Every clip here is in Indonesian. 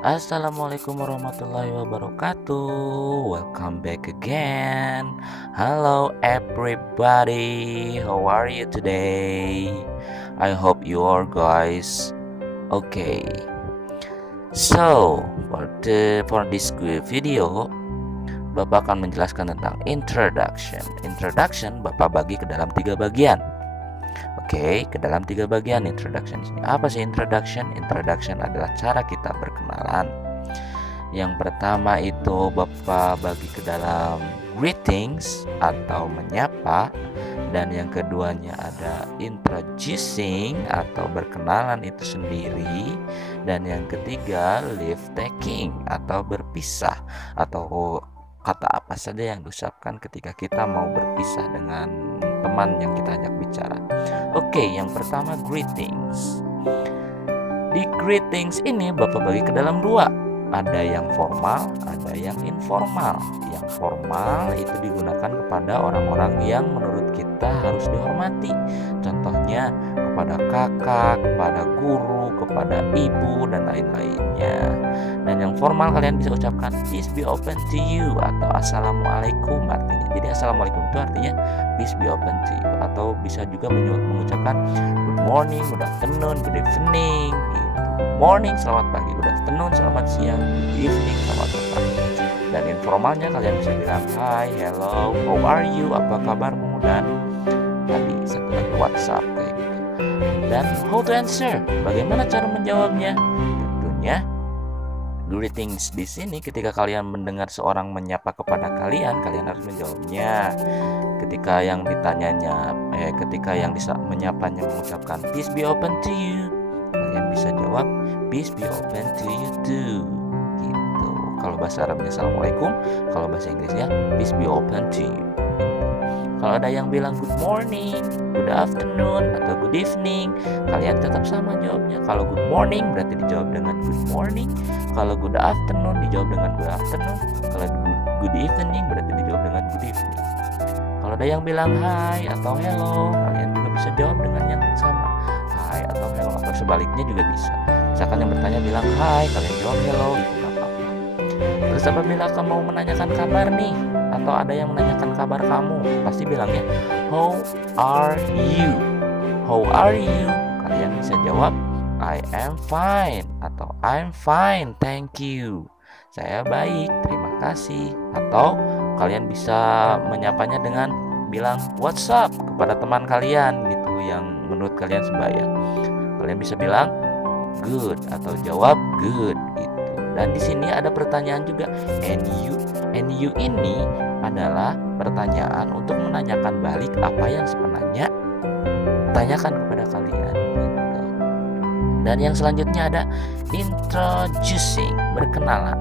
Assalamualaikum warahmatullahi wabarakatuh. Welcome back again. Hello everybody. How are you today? I hope you are guys okay. So for this video, Bapak akan menjelaskan tentang introduction. Introduction Bapak bagi ke dalam 3 bagian. Oke, ke dalam 3 bagian introduction ini. Apa sih introduction? Introduction adalah cara kita berkenalan. Yang pertama itu Bapak bagi ke dalam greetings atau menyapa, dan yang keduanya ada introducing atau berkenalan itu sendiri, dan yang ketiga leave taking atau berpisah, atau kata apa saja yang diucapkan ketika kita mau berpisah dengan teman yang kita ajak bicara. Oke, yang pertama greetings. Di greetings ini Bapak bagi ke dalam 2. Ada yang formal, ada yang informal. Yang formal itu digunakan kepada orang-orang yang menurut kita harus dihormati. Contohnya kepada kakak, kepada guru, kepada ibu, dan lain-lainnya. Dan yang formal kalian bisa ucapkan peace be open to you atau assalamualaikum artinya. Jadi assalamualaikum itu artinya peace be open to you, atau bisa juga mengucapkan good morning, good afternoon, good evening gitu. Good morning, selamat pagi, good afternoon, selamat siang, good evening, selamat petang. Dan informalnya kalian bisa bilang hi, hello, how are you, apa kabarmu, dan tadi satu lagi WhatsApp kayak gitu. Dan how to answer, bagaimana cara menjawabnya? Tentunya greetings di sini ketika kalian mendengar seorang menyapa kepada kalian, kalian harus menjawabnya. Ketika yang ditanyanya, ketika yang menyapanya mengucapkan peace be open to you, kalian bisa jawab peace be open to you too. Gitu. Kalau bahasa Arabnya assalamualaikum, kalau bahasa Inggrisnya peace be open to you. Kalau ada yang bilang good morning, good afternoon, atau good evening, kalian tetap sama jawabnya. Kalau good morning berarti dijawab dengan good morning. Kalau good afternoon dijawab dengan good afternoon. Kalau good evening berarti dijawab dengan good evening. Kalau ada yang bilang hi atau hello, kalian juga bisa jawab dengan yang sama, hi atau hello, atau sebaliknya juga bisa. Misalkan yang bertanya bilang hi, kalian jawab hello, itu nggak apa-apa. Terus apabila kamu mau menanyakan kabar nih, atau ada yang menanyakan kabar kamu, pasti bilangnya how are you? How are you? Kalian bisa jawab I am fine atau I'm fine, thank you. Saya baik, terima kasih. Atau kalian bisa menyapanya dengan bilang what's up kepada teman kalian gitu yang menurut kalian sebaya. Kalian bisa bilang good atau jawab good gitu. Dan di sini ada pertanyaan juga, and you ini adalah pertanyaan untuk menanyakan balik apa yang sebenarnya tanyakan kepada kalian gitu. Dan yang selanjutnya ada introducing, berkenalan.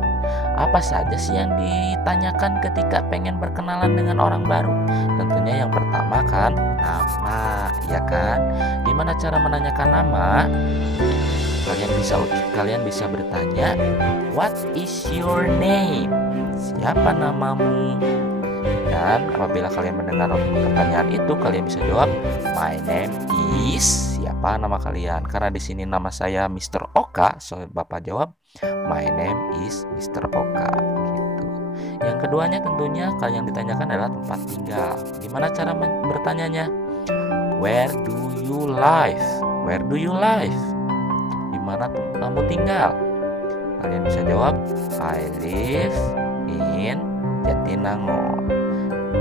Apa saja sih yang ditanyakan ketika pengen berkenalan dengan orang baru? Tentunya yang pertama kan nama, ya kan? Gimana cara menanyakan nama? Kalian bisa bertanya, what is your name? Siapa namamu? Dan apabila kalian mendengar pertanyaan itu, kalian bisa jawab my name is, siapa nama kalian? Karena di sini nama saya Mr. Oka, so Bapak jawab my name is Mr. Oka gitu. Yang keduanya tentunya yang ditanyakan adalah tempat tinggal. Gimana cara bertanyanya? Where do you live? Where do you live? Di mana kamu tinggal? Kalian bisa jawab I live in Jatinangor,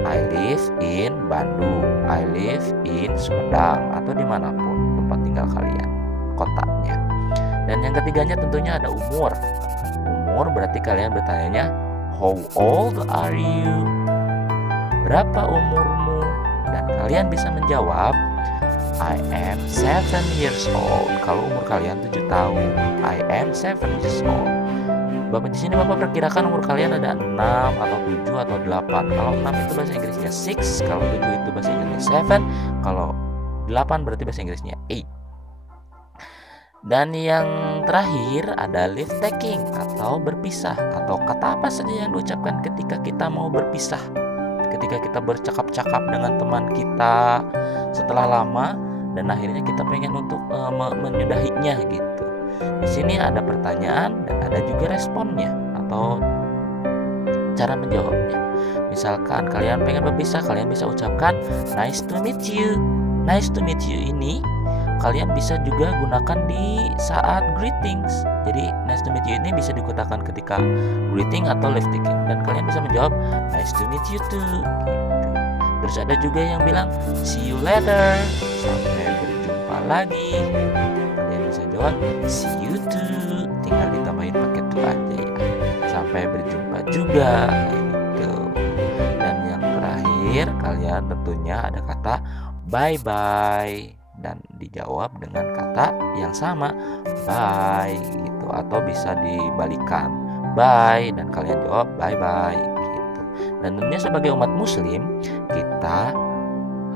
I live in Bandung, I live in Sumedang, atau dimanapun tempat tinggal kalian, kotanya. Dan yang ketiganya tentunya ada umur. Umur berarti kalian bertanyanya how old are you? Berapa umurmu? Dan kalian bisa menjawab I am 7 years old. Kalau umur kalian 7 tahun, I am 7 years old. Bapak di sini Bapak perkirakan umur kalian ada 6 atau 7 atau 8. Kalau 6 itu bahasa Inggrisnya 6, kalau 7 itu bahasa Inggrisnya 7, kalau 8 berarti bahasa Inggrisnya 8. Dan yang terakhir ada leave taking atau berpisah, atau kata apa saja yang diucapkan ketika kita mau berpisah. ketika kita bercakap-cakap dengan teman kita setelah lama dan akhirnya kita pengen untuk menyudahinya gitu. Di sini ada pertanyaan dan ada juga responnya atau cara menjawabnya. Misalkan kalian pengen berpisah, kalian bisa ucapkan nice to meet you. Nice to meet you ini kalian bisa juga gunakan di saat greetings. Jadi nice to meet you ini bisa digunakan ketika greeting atau live taking, dan kalian bisa menjawab nice to meet you too gitu. Terus ada juga yang bilang see you later, sampai berjumpa lagi. Kalian bisa jawab see you too, tinggal ditambahin pakai to aja ya, sampai berjumpa juga gitu. Dan yang terakhir kalian tentunya ada kata bye bye dan dijawab dengan kata yang sama bye gitu, atau bisa dibalikan bye dan kalian jawab bye bye gitu. Dan tentunya sebagai umat muslim kita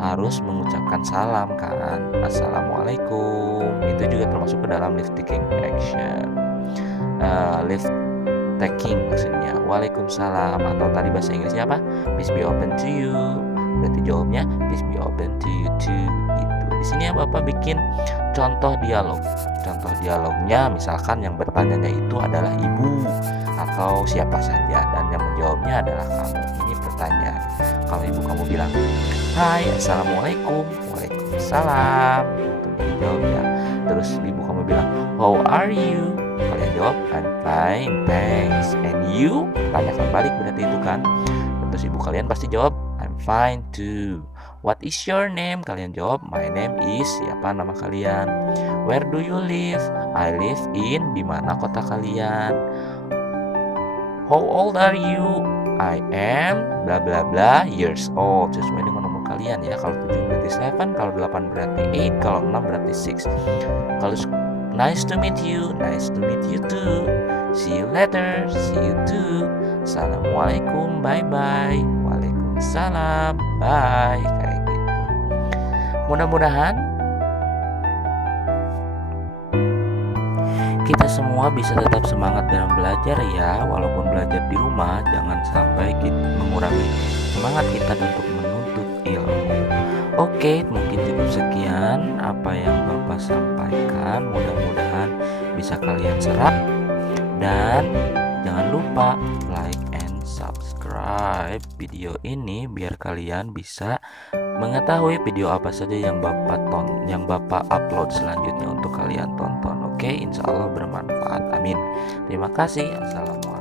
harus mengucapkan salam kan, assalamualaikum, itu juga termasuk ke dalam live taking action. Live taking maksudnya waalaikumsalam, atau tadi bahasa Inggrisnya apa, peace be open to you, berarti jawabnya peace be open to you too gitu. Di sini ya Bapak bikin contoh dialog. Contoh dialognya misalkan yang bertanyanya itu adalah ibu atau siapa saja, dan yang menjawabnya adalah kamu. Ini pertanyaan. Kalau ibu kamu bilang hai, assalamualaikum, waalaikumsalam, itu dijawab ya. Terus ibu kamu bilang how are you, kalian jawab I'm fine thanks, and you, tanyakan balik berarti itu kan. Terus ibu kalian pasti jawab I'm fine too. What is your name? Kalian jawab my name is, siapa nama kalian. Where do you live? I live in, di mana kota kalian. How old are you? I am bla bla bla years old, sesuai dengan nomor kalian ya. Kalau 7 berarti 7, kalau 8 berarti 8, kalau 6 berarti 6. Kalau nice to meet you too. See you later, see you too. Assalamualaikum, bye bye. Waalaikumsalam, bye. Kayak gitu. Mudah-mudahan kita semua bisa tetap semangat dalam belajar ya. Walaupun belajar di rumah, jangan sampai mengurangi semangat kita untuk menuntut ilmu. Oke, mungkin cukup sekian apa yang Bapak sampaikan. Mudah-mudahan bisa kalian serap. Dan jangan lupa like and subscribe video ini biar kalian bisa mengetahui video apa saja yang Bapak upload selanjutnya untuk kalian tonton. Oke, insya Allah bermanfaat. Amin. Terima kasih. Assalamualaikum.